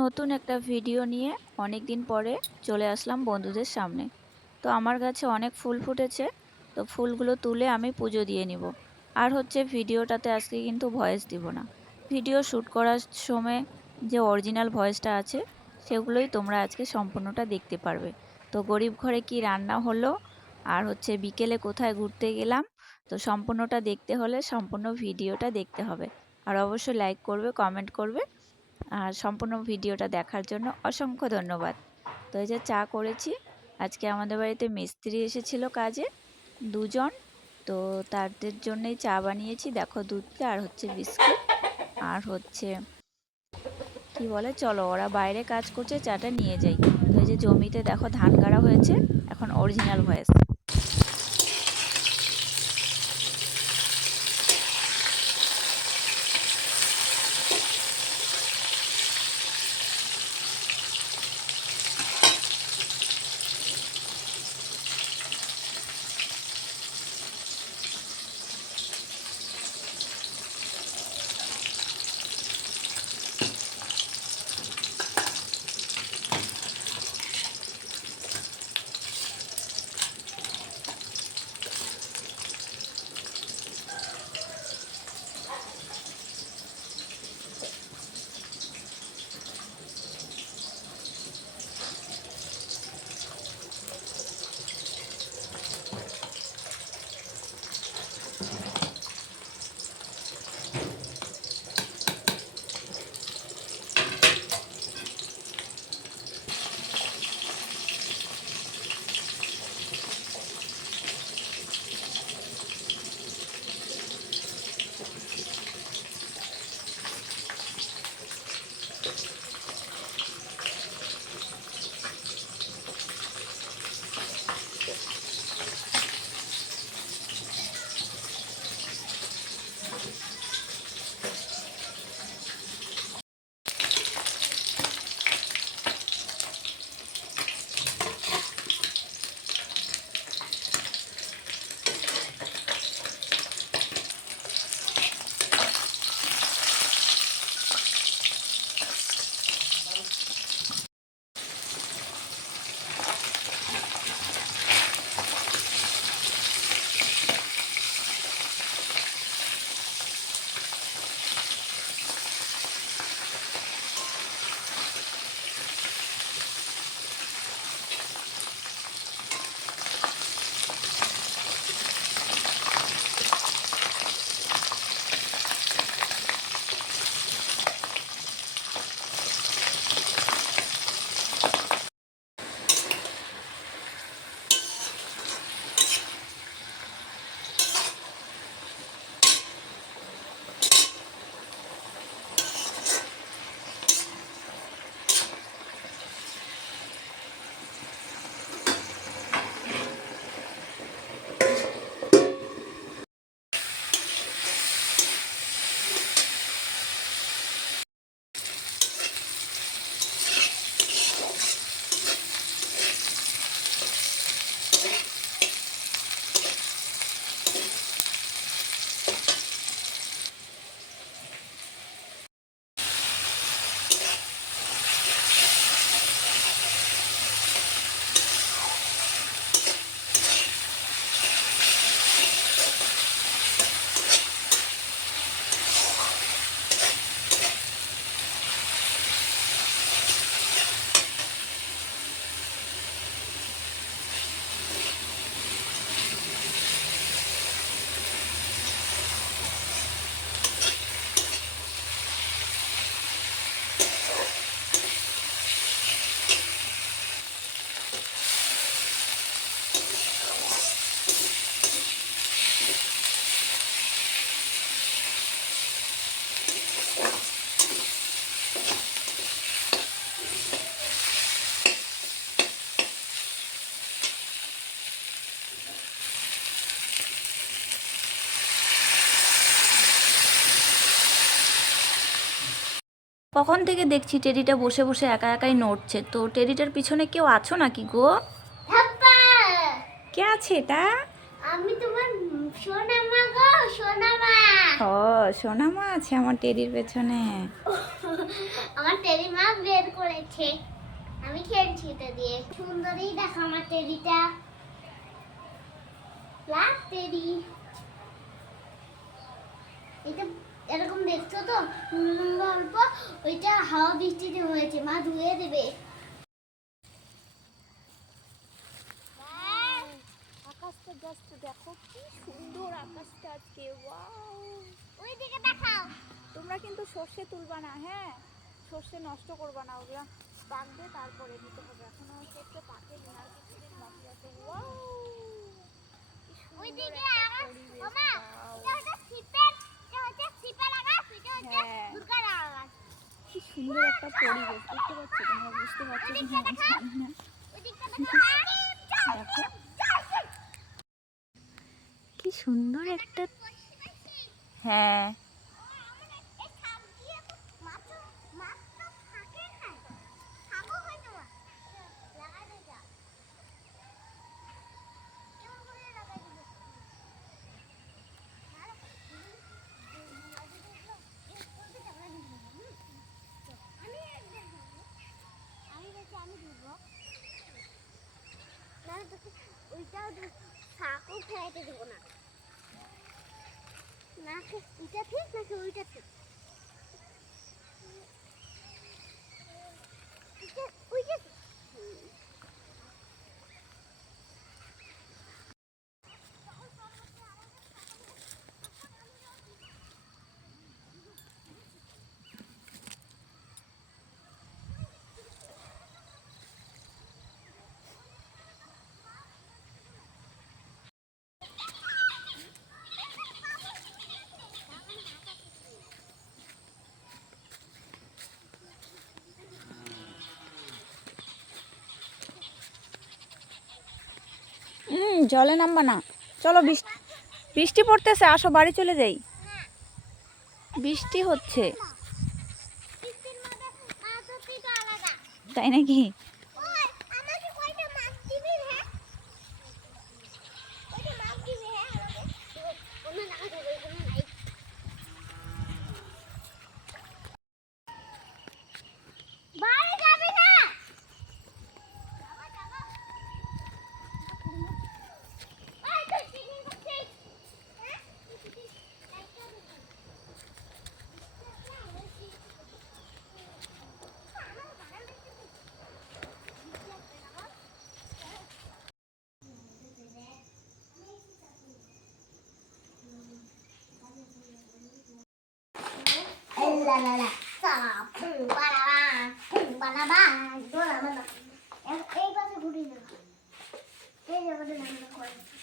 নতুন একটা ভিডিও নিয়ে অনেক দিন পরে চলে আসলাম বন্ধুদের সামনে। তো আমার কাছে অনেক ফুল ফুটেছে, তো ফুলগুলো তুলে আমি পুজো দিয়ে নিব। আর হচ্ছে ভিডিওটাতে আজকে কিন্তু ভয়েস দিব না। ভিডিও শ্যুট করার সময় যে অরিজিনাল ভয়েসটা আছে, সেগুলোই তোমরা আজকে সম্পূর্ণটা দেখতে পারবে। তো গরিব ঘরে কি রান্না হলো, আর হচ্ছে বিকেলে কোথায় ঘুরতে গেলাম, তো সম্পূর্ণটা দেখতে হলে সম্পূর্ণ ভিডিওটা দেখতে হবে। আর অবশ্যই লাইক করবে কমেন্ট করবে আর সম্পূর্ণ ভিডিওটা দেখার জন্য অসংখ্য ধন্যবাদ। তো এই যে চা করেছি, আজকে আমাদের বাড়িতে মিস্ত্রি এসেছিল কাজে, দুজন। তো তাদের জন্যই চা বানিয়েছি, দেখো দুধটা আর হচ্ছে বিস্কুট আর হচ্ছে, কি বলে? চলো ওরা বাইরে কাজ করছে, চাটা নিয়ে যাই। তো এই যে জমিতে দেখো ধান গাড়া হয়েছে, এখন অরিজিনাল ভয়েস কখন থেকে দেখছি টেডিটা বসে বসে একা একাই নড়ছে? তো টেডিটার পিছনে কেউ আছো নাকি গো? কে আছে এটা? আমি তোমার সোনা মা গো সোনা মা ও সোনামা আছে আমার টেডির পেছনে। আমার টেরি মা বের খেলছে আমি খেলছি এটা দিয়ে। সুন্দরই দেখো আমার টেডিটা। ব্ল্যাক টেডি এটা এরকম দেখছ অল্প ওইটা হাওয়া বৃষ্টিতে হয়েছে মা ধুয়ে দেবে। আকাশটা জাস্ট দেখো কি সুন্দর আকাশটা আজকে ওয়াও ওই দিকে দেখাও। তোমরা কিন্তু সর্ষে তুলবা না হ্যাঁ? সর্ষে নষ্ট করবা না ওগুলা পাকবে তারপরে দিতে হবে। এখন আমার সর্ষে পাকে নি কিছুদিন বাকি আছে ওয়াও ওই দিকে আকাশ মামা এটা হচ্ছে সিপের এটা হচ্ছে সিপের আকাশ। হ্যাঁ। কি সুন্দর একটা পরিবেশ দেখতে পাচ্ছ বুঝতে পারছ কি না দিকটা দেখাও দেখো। কি সুন্দর একটা হ্যাঁ এই সাপ দিয়ে তো মাছ মাছ তো থাকে খায় খাব হয়তো না লাগাই দে যা কেমন করে লাগাই দিবি আমি আমি বলছি আমি দিব না তোকে ওইটাও শাকও খাইতে দেবো না। না এটা ঠিক নাকি ওইটা ঠিক? এটা ওইটা ঠিক। হুম, জলে নামবা না। চলো বৃষ্টি বৃষ্টি পড়তেছে, আসো, বাড়ি চলে যাই। বৃষ্টি হচ্ছে। তাই নাকি? La la la. Sa pum baraba. Pum baraba. দোলা মামা। এ- এই পাশে ঘুরিয়ে দেবো। এই জায়গাটা নামটা করে। হাই